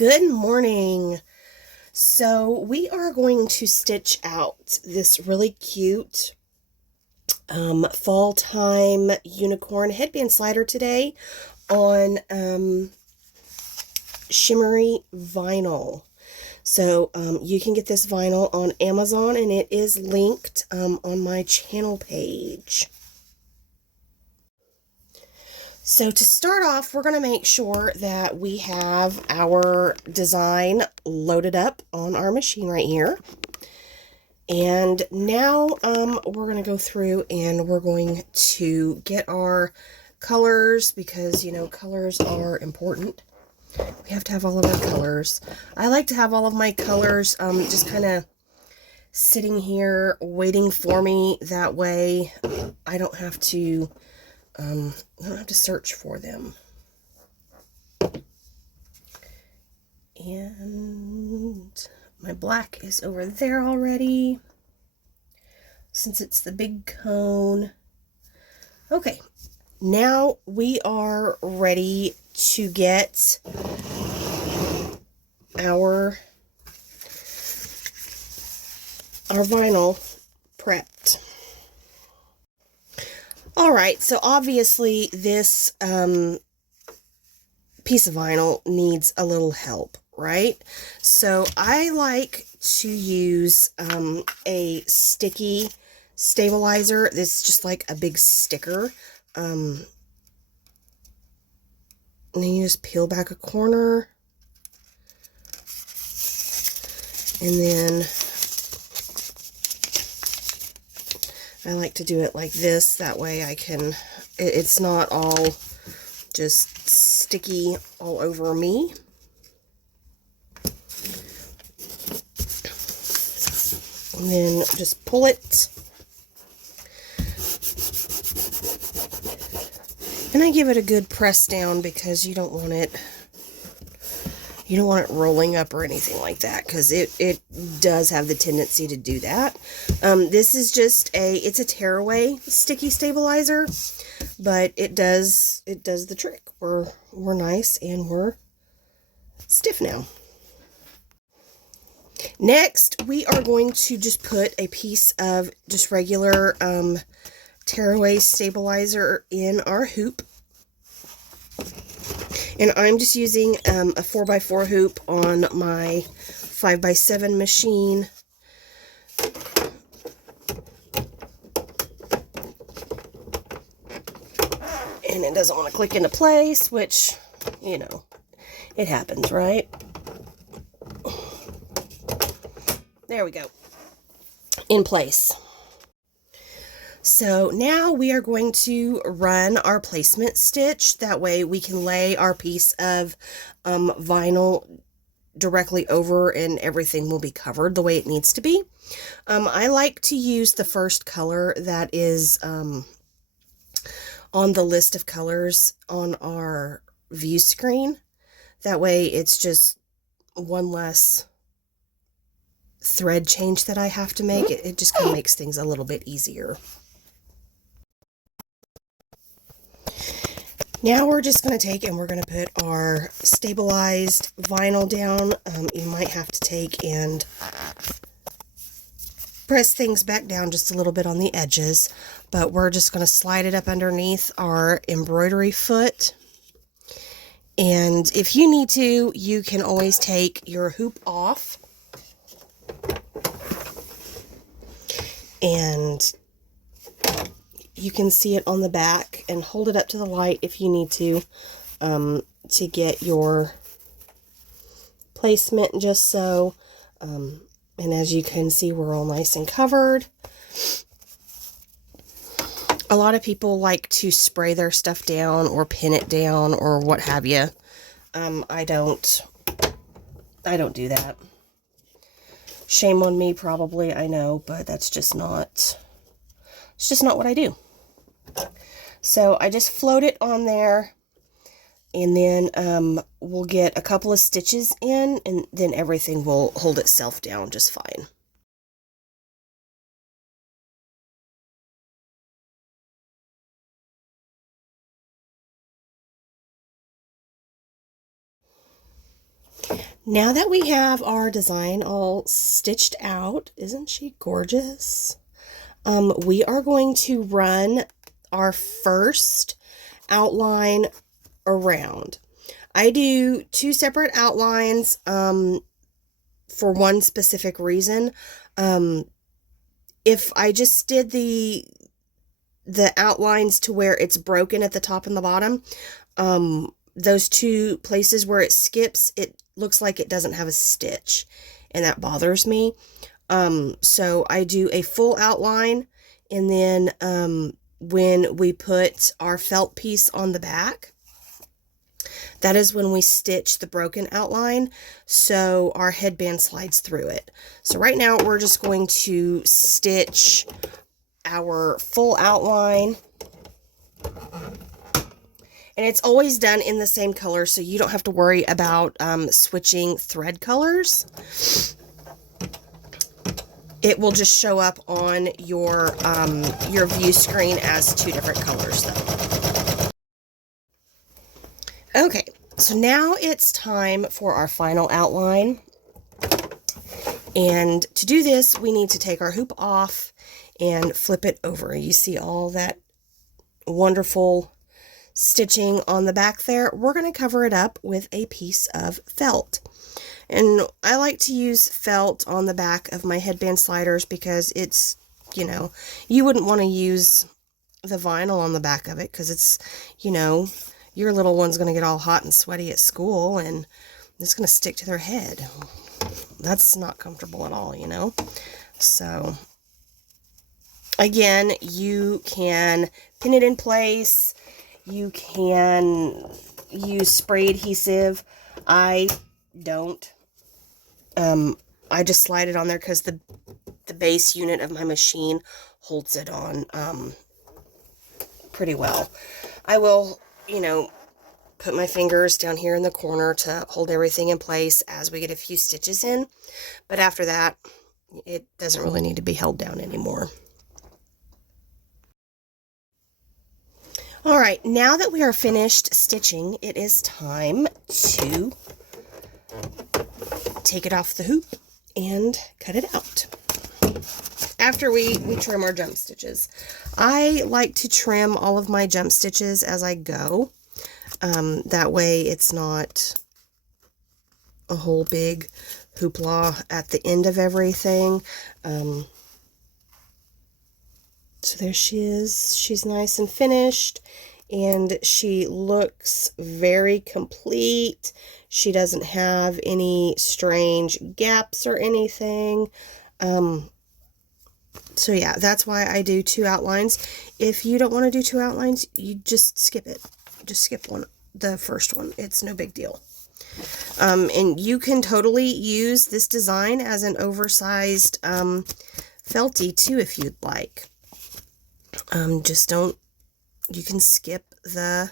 Good morning. So we are going to stitch out this really cute fall time unicorn headband slider today on shimmery vinyl. So you can get this vinyl on Amazon, and it is linked on my channel page. So to start off, we're going to make sure that we have our design loaded up on our machine right here. And now we're going to go through and we're going to get our colors, because, you know, colors are important. We have to have all of our colors. I like to have all of my colors just kind of sitting here waiting for me. That way I don't have to search for them. And my black is over there already, since it's the big cone. Okay, now we are ready to get our vinyl prepped. All right, so obviously this piece of vinyl needs a little help, right? So I like to use a sticky stabilizer. This is just like a big sticker. And then you just peel back a corner. And then I like to do it like this. That way I can, it's not all just sticky all over me. And then just pull it. And I give it a good press down, because you don't want it rolling up or anything like that, because it does have the tendency to do that. This is just it's a tearaway sticky stabilizer, but it does the trick. We're nice and we're stiff now. Next, we are going to just put a piece of just regular tearaway stabilizer in our hoop. And I'm just using a 4x4 hoop on my 5x7 machine. And it doesn't want to click into place, which, you know, it happens, right? There we go. In place. So now we are going to run our placement stitch. That way we can lay our piece of vinyl directly over, and everything will be covered the way it needs to be. I like to use the first color that is on the list of colors on our view screen. That way it's just one less thread change that I have to make. It just kind of makes things a little bit easier. Now we're just going to take and we're going to put our stabilized vinyl down. You might have to take and press things back down just a little bit on the edges, but we're just going to slide it up underneath our embroidery foot. And if you need to, you can always take your hoop off and you can see it on the back, and hold it up to the light if you need to get your placement just so. And as you can see, we're all nice and covered. A lot of people like to spray their stuff down or pin it down or what have you. I don't do that. Shame on me, probably, I know, but that's just not, it's just not what I do. So I just float it on there, and then we'll get a couple of stitches in, and then everything will hold itself down just fine. Now that we have our design all stitched out, isn't she gorgeous? We are going to run our first outline around. I do two separate outlines for one specific reason. If I just did the outlines to where it's broken at the top and the bottom, those two places where it skips, it looks like it doesn't have a stitch, and that bothers me. So I do a full outline, and then when we put our felt piece on the back, that is when we stitch the broken outline, so our headband slides through it. So right now we're just going to stitch our full outline, and it's always done in the same color, so you don't have to worry about switching thread colors. It will just show up on your view screen as two different colors, though. Okay, so now it's time for our final outline. And to do this, we need to take our hoop off and flip it over. You see all that wonderful stitching on the back there. We're going to cover it up with a piece of felt. And I like to use felt on the back of my headband sliders because it's, you know, you wouldn't want to use the vinyl on the back of it because it's, you know, your little one's going to get all hot and sweaty at school and it's going to stick to their head. That's not comfortable at all, you know. So again, you can pin it in place. You can use spray adhesive. I don't. I just slide it on there because the base unit of my machine holds it on pretty well. I will, you know, put my fingers down here in the corner to hold everything in place as we get a few stitches in. But after that, it doesn't really need to be held down anymore. All right, now that we are finished stitching, it is time to take it off the hoop and cut it out. After we trim our jump stitches. I like to trim all of my jump stitches as I go. That way it's not a whole big hoopla at the end of everything. So there she is. She's nice and finished, and she looks very complete. She doesn't have any strange gaps or anything. So yeah, that's why I do two outlines. If you don't want to do two outlines, you just skip it. Just skip the first one. It's no big deal. And you can totally use this design as an oversized felty too if you'd like. Just don't, you can skip the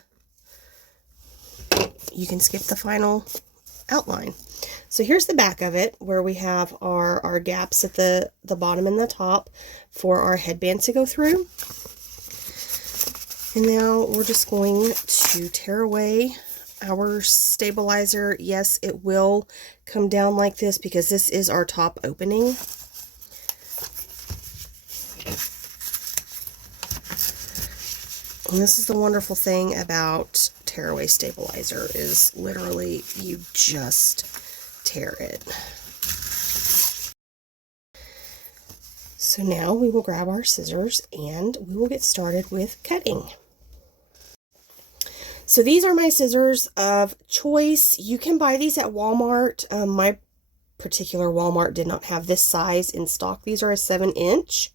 final outline. So here's the back of it, where we have our gaps at the bottom and the top for our headband to go through. And now we're just going to tear away our stabilizer. Yes, it will come down like this because this is our top opening. And this is the wonderful thing about tearaway stabilizer, is literally you just tear it. So now we will grab our scissors and we will get started with cutting. So these are my scissors of choice. You can buy these at Walmart. My particular Walmart did not have this size in stock. These are a 7-inch.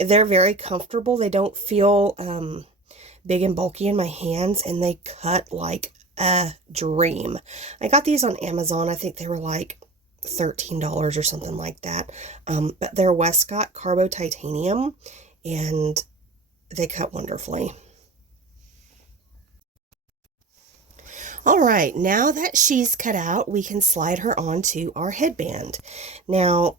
They're very comfortable. They don't feel big and bulky in my hands, and they cut like a dream. I got these on Amazon. I think they were like $13 or something like that. But they're Westcott Carbo Titanium, and they cut wonderfully. All right, now that she's cut out, we can slide her onto our headband. Now,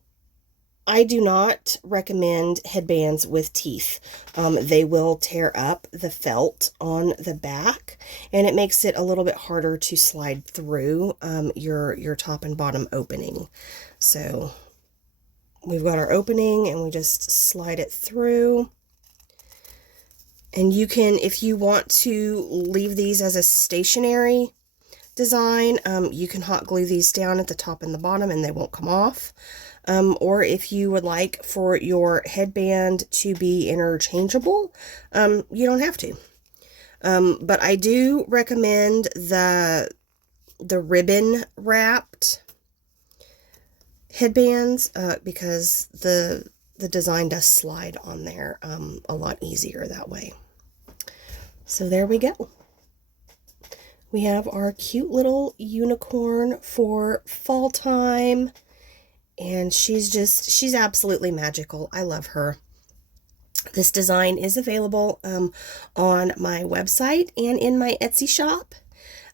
I do not recommend headbands with teeth. They will tear up the felt on the back, and it makes it a little bit harder to slide through your top and bottom opening. So we've got our opening, and we just slide it through. And you can, if you want to leave these as a stationary design, you can hot glue these down at the top and the bottom and they won't come off. Or if you would like for your headband to be interchangeable, you don't have to. But I do recommend the ribbon wrapped headbands because the design does slide on there a lot easier that way. So there we go. We have our cute little unicorn for fall time. And she's absolutely magical. I love her. This design is available on my website and in my Etsy shop.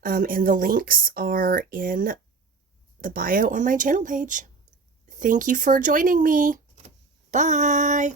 And the links are in the bio on my channel page. Thank you for joining me. Bye.